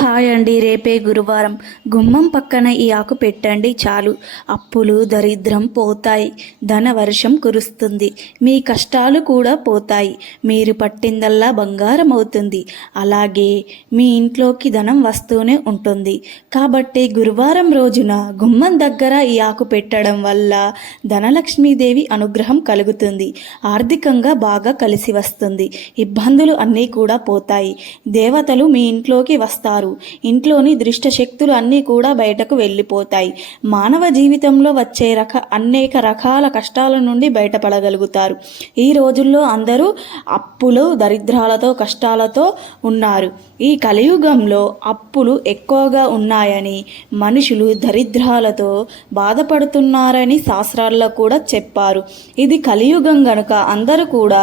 Hi అండి. రేపే గురువారం. గుమ్మం పక్కన ఈ ఆకు పెట్టండి చాలు. అప్పులు దరిద్రం పోతాయి. ధన వర్షం కురుస్తుంది. మీ కష్టాలు కూడా పోతాయి. మీరు పట్టిందల్లా బంగారం అవుతుంది అలాగే మీ ఇంట్లోకి ధనం వస్తూనే ఉంటుంది. కాబట్టి గురువారం రోజున గుమ్మం దగ్గర ఈ ఆకు పెట్టడం వల్ల ధనలక్ష్మీదేవి అనుగ్రహం కలుగుతుంది. ఆర్థికంగా బాగా కలిసి వస్తుంది. ఇబ్బందులు అన్నీ కూడా పోతాయి. దేవతలు మీ ఇంట్లోకి వస్తారు. ఇంట్లోని దృష్ట శక్తులు అన్నీ కూడా బయటకు వెళ్ళిపోతాయి. మానవ జీవితంలో వచ్చే రక అనేక రకాల కష్టాల నుండి బయటపడగలుగుతారు. ఈ రోజుల్లో అందరూ అప్పులు దరిద్రాలతో కష్టాలతో ఉన్నారు. ఈ కలియుగంలో అప్పులు ఎక్కువగా ఉన్నాయని మనుషులు దరిద్రాలతో బాధపడుతున్నారని శాస్త్రాల్లో కూడా చెప్పారు. ఇది కలియుగం గనుక అందరూ కూడా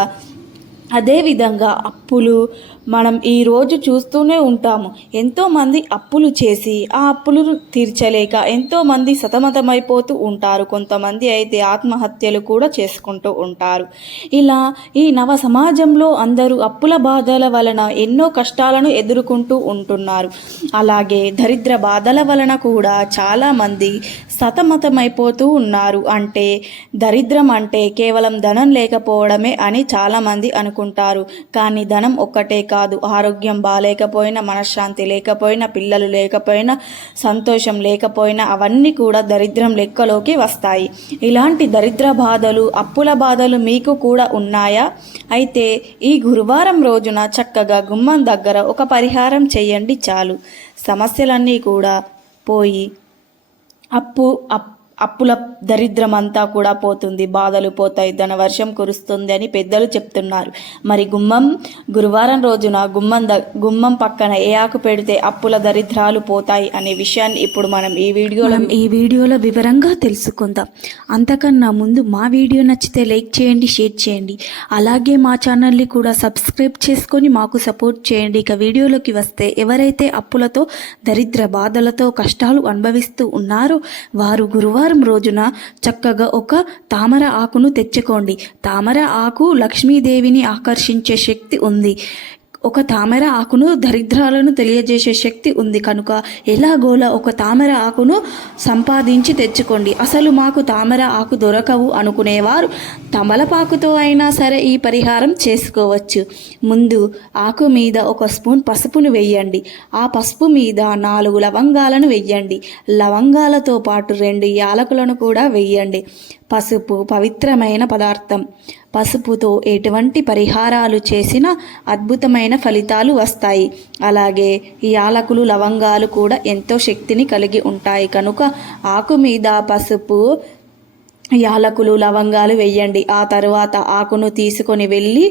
అదేవిధంగా అప్పులు మనం ఈరోజు చూస్తూనే ఉంటాము. ఎంతోమంది అప్పులు చేసి ఆ అప్పులను తీర్చలేక ఎంతోమంది సతమతమైపోతూ ఉంటారు. కొంతమంది అయితే ఆత్మహత్యలు కూడా చేసుకుంటూ ఉంటారు. ఇలా ఈ నవ సమాజంలో అందరూ అప్పుల బాధల వలన ఎన్నో కష్టాలను ఎదుర్కొంటూ ఉంటున్నారు. అలాగే దరిద్ర బాధల వలన కూడా చాలామంది సతమతమైపోతూ ఉన్నారు. అంటే దరిద్రం అంటే కేవలం ధనం లేకపోవడమే అని చాలామంది అనుకుంటారు. కానీ ధనం ఒక్కటే కాదు. ఆరోగ్యం బాగాలేకపోయినా మనశ్శాంతి లేకపోయినా పిల్లలు లేకపోయినా సంతోషం లేకపోయినా అవన్నీ కూడా దరిద్రం లెక్కలోకి వస్తాయి. ఇలాంటి దరిద్ర బాధలు అప్పుల బాధలు మీకు కూడా ఉన్నాయా? అయితే ఈ గురువారం రోజున చక్కగా గుమ్మం దగ్గర ఒక పరిహారం చేయండి చాలు. సమస్యలన్నీ కూడా పోయి అప్పు అప్ అప్పుల దరిద్రమంతా కూడా పోతుంది బాధలు పోతాయి ధన వర్షం కురుస్తుంది అని పెద్దలు చెప్తున్నారు. మరి గుమ్మం గురువారం రోజున గుమ్మం ద గుమ్మం పక్కన ఏ ఆకు పెడితే అప్పుల దరిద్రాలు పోతాయి అనే విషయాన్ని ఇప్పుడు మనం ఈ వీడియోలో ఈ వీడియోలో వివరంగా తెలుసుకుందాం. అంతకన్నా ముందు మా వీడియో నచ్చితే లైక్ చేయండి షేర్ చేయండి. అలాగే మా ఛానల్ని కూడా సబ్స్క్రైబ్ చేసుకొని మాకు సపోర్ట్ చేయండి. ఇక వీడియోలోకి వస్తే ఎవరైతే అప్పులతో దరిద్ర బాధలతో కష్టాలు అనుభవిస్తూ ఉన్నారో వారు గురువారం రోజున చక్కగా ఒక తామర ఆకును తెచ్చుకోండి. తామర ఆకు లక్ష్మీదేవిని ఆకర్షించే శక్తి ఉంది. ఒక తామర ఆకును దరిద్రాలను తెలియజేసే శక్తి ఉంది. కనుక ఎలాగోలా ఒక తామర ఆకును సంపాదించి తెచ్చుకోండి. అసలు మాకు తామర ఆకు దొరకవు అనుకునేవారు. తమలపాకుతో అయినా సరే ఈ పరిహారం చేసుకోవచ్చు. ముందు ఆకు మీద ఒక స్పూన్ పసుపును వెయ్యండి ఆ పసుపు మీద నాలుగు లవంగాలను వెయ్యండి లవంగాలతో పాటు రెండు యాలకులను కూడా వెయ్యండి పసుపు పవిత్రమైన పదార్థం. పసుపుతో ఎటువంటి పరిహారాలు చేసినా అద్భుతమైన ఫలితాలు వస్తాయి. అలాగే ఈ యాలకులు లవంగాలు కూడా ఎంతో శక్తిని కలిగి ఉంటాయి. కనుక ఆకు మీద పసుపు యాలకులు లవంగాలు వెయ్యండి ఆ తర్వాత ఆకును తీసుకొని వెళ్ళి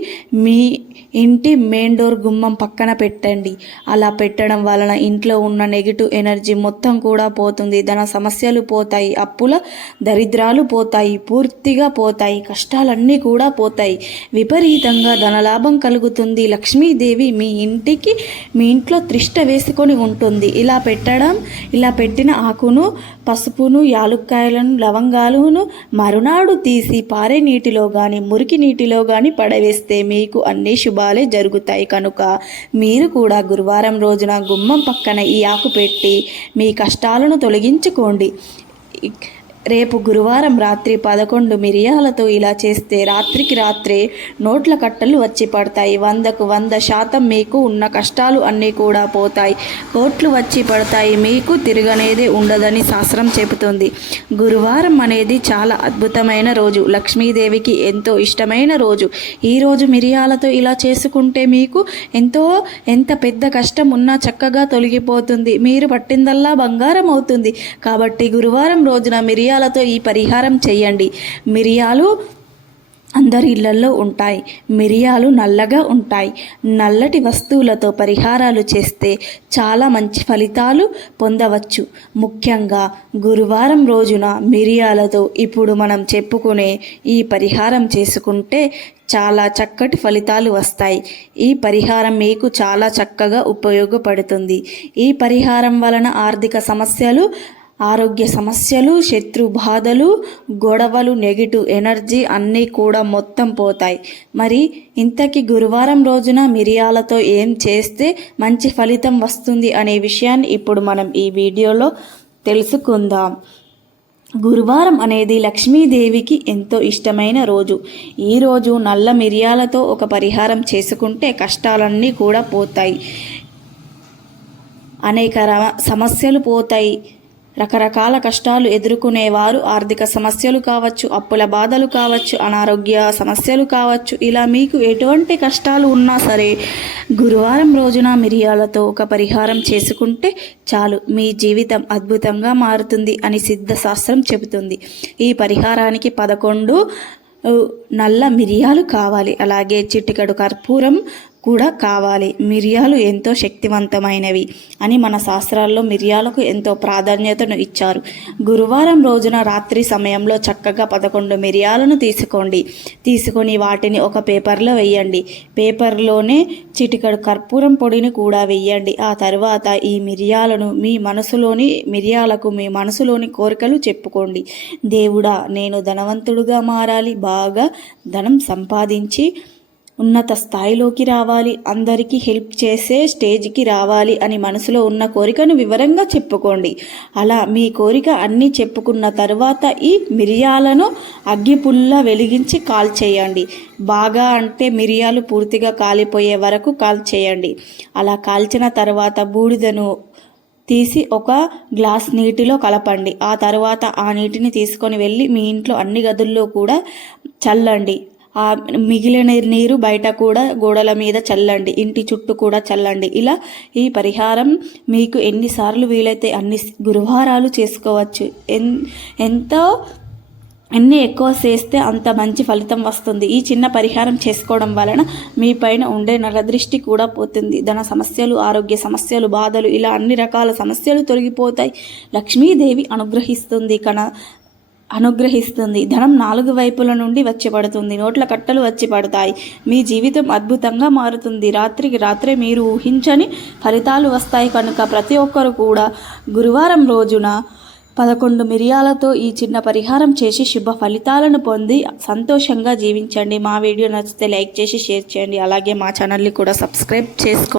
మీ ఇంటి మెయిన్ డోర్ గుమ్మం పక్కన పెట్టండి. అలా పెట్టడం వలన ఇంట్లో ఉన్న నెగిటివ్ ఎనర్జీ మొత్తం కూడా పోతుంది. ధన సమస్యలు పోతాయి అప్పుల దరిద్రాలు పోతాయి పూర్తిగా పోతాయి కష్టాలన్నీ కూడా పోతాయి. విపరీతంగా ధనలాభం కలుగుతుంది. లక్ష్మీదేవి మీ ఇంటికి మీ ఇంట్లో త్రిష్ట వేసుకొని ఉంటుంది. ఇలా పెట్టడం ఇలా పెట్టిన ఆకును పసుపును యాలుక్కాయలను లవంగాలను మరునాడు తీసి పారే నీటిలో కానీ మురికి నీటిలో కానీ పడవేస్తే మీకు అన్ని శుభాలే జరుగుతాయి. కనుక మీరు కూడా గురువారం రోజున గుమ్మం పక్కన ఈ ఆకు పెట్టి మీ కష్టాలను తొలగించుకోండి. రేపు గురువారం రాత్రి పదకొండు మిరియాలతో ఇలా చేస్తే రాత్రికి రాత్రే నోట్ల కట్టలు వచ్చి పడతాయి. వందకు వంద శాతం మీకు ఉన్న కష్టాలు అన్నీ కూడా పోతాయి. కోట్లు వచ్చి పడతాయి. మీకు తిరగనేదే ఉండదని శాస్త్రం చెబుతుంది. గురువారం అనేది చాలా అద్భుతమైన రోజు. లక్ష్మీదేవికి ఎంతో ఇష్టమైన రోజు. ఈరోజు మిరియాలతో ఇలా చేసుకుంటే మీకు ఎంతో ఎంత పెద్ద కష్టం ఉన్నా చక్కగా తొలగిపోతుంది. మీరు పట్టిందల్లా బంగారం అవుతుంది. కాబట్టి గురువారం రోజున మిరియాలతో ఈ పరిహారం చేయండి. మిరియాలు అందరి ఇళ్ళలో ఉంటాయి. మిరియాలు నల్లగా ఉంటాయి. నల్లటి వస్తువులతో పరిహారాలు చేస్తే చాలా మంచి ఫలితాలు పొందవచ్చు. ముఖ్యంగా గురువారం రోజున మిరియాలతో ఇప్పుడు మనం చెప్పుకునే ఈ పరిహారం చేసుకుంటే చాలా చక్కటి ఫలితాలు వస్తాయి. ఈ పరిహారం మీకు చాలా చక్కగా ఉపయోగపడుతుంది. ఈ పరిహారం వలన ఆర్థిక సమస్యలు ఆరోగ్య సమస్యలు శత్రు బాధలు గొడవలు నెగిటివ్ ఎనర్జీ అన్నీ కూడా మొత్తం పోతాయి. మరి ఇంతకీ గురువారం రోజున మిరియాలతో ఏం చేస్తే మంచి ఫలితం వస్తుంది అనే విషయాన్ని ఇప్పుడు మనం ఈ వీడియోలో తెలుసుకుందాం. గురువారం అనేది లక్ష్మీదేవికి ఎంతో ఇష్టమైన రోజు. ఈ రోజు నల్ల మిరియాలతో ఒక పరిహారం చేసుకుంటే కష్టాలన్నీ కూడా పోతాయి. అనేక సమస్యలు పోతాయి. రకరకాల కష్టాలు ఎదుర్కొనేవారు ఆర్థిక సమస్యలు కావచ్చు అప్పుల బాధలు కావచ్చు అనారోగ్య సమస్యలు కావచ్చు. ఇలా మీకు ఎటువంటి కష్టాలు ఉన్నా సరే గురువారం రోజున మిరియాలతో ఒక పరిహారం చేసుకుంటే చాలు మీ జీవితం అద్భుతంగా మారుతుంది అని సిద్ధశాస్త్రం చెబుతుంది. ఈ పరిహారానికి పదకొండు నల్ల మిరియాలు కావాలి. అలాగే చిటికడు కర్పూరం కూడా కావాలి. మిరియాలు ఎంతో శక్తివంతమైనవి అని మన శాస్త్రాల్లో మిరియాలకు ఎంతో ప్రాధాన్యతను ఇచ్చారు. గురువారం రోజున రాత్రి సమయంలో చక్కగా పదకొండు మిరియాలను తీసుకోండి. తీసుకొని వాటిని ఒక పేపర్లో వేయండి. పేపర్లోనే చిటికడు కర్పూరం పొడిని కూడా వేయండి. ఆ తర్వాత ఈ మిరియాలను మీ మనసులోని మిరియాలకు మీ మనసులోని కోరికలు చెప్పుకోండి. దేవుడా నేను ధనవంతుడుగా మారాలి. బాగా ధనం సంపాదించి ఉన్నత స్థాయిలోకి రావాలి. అందరికీ హెల్ప్ చేసే స్టేజ్కి రావాలి అని మనసులో ఉన్న కోరికను వివరంగా చెప్పుకోండి. అలా మీ కోరిక అన్నీ చెప్పుకున్న తర్వాత ఈ మిరియాలను అగ్గిపుల్ల వెలిగించి కాల్ చేయండి. బాగా అంటే మిరియాలు పూర్తిగా కాలిపోయే వరకు కాల్ చేయండి. అలా కాల్చిన తర్వాత బూడిదను తీసి ఒక గ్లాస్ నీటిలో కలపండి. ఆ తర్వాత ఆ నీటిని తీసుకొని వెళ్ళి మీ ఇంట్లో అన్ని గదుల్లో కూడా చల్లండి. ఆ మిగిలిన నీరు బయట కూడా గోడల మీద చల్లండి ఇంటి చుట్టూ కూడా చల్లండి. ఇలా ఈ పరిహారం మీకు ఎన్నిసార్లు వీలైతే అన్ని గురువారాలు చేసుకోవచ్చు. ఎన్ ఎంతో ఎన్ని ఎక్కువ చేస్తే అంత మంచి ఫలితం వస్తుంది. ఈ చిన్న పరిహారం చేసుకోవడం వలన మీ పైన ఉండే నరదృష్టి కూడా పోతుంది. ధన సమస్యలు ఆరోగ్య సమస్యలు బాధలు ఇలా అన్ని రకాల సమస్యలు తొలగిపోతాయి. లక్ష్మీదేవి అనుగ్రహిస్తుంది. కన అనుగ్రహిస్తుంది. ధనం నాలుగు వైపుల నుండి వచ్చి పడుతుంది. నోట్ల కట్టలు వచ్చి పడతాయి. మీ జీవితం అద్భుతంగా మారుతుంది. రాత్రికి రాత్రే మీరు ఊహించని ఫలితాలు వస్తాయి కనుక ప్రతి ఒక్కరు కూడా గురువారం రోజున పదకొండు మిరియాలతో ఈ చిన్న పరిహారం చేసి శుభ ఫలితాలను పొంది సంతోషంగా జీవించండి. మా వీడియో నచ్చితే లైక్ చేసి షేర్ చేయండి. అలాగే మా ఛానల్ని కూడా సబ్స్క్రైబ్ చేసుకోండి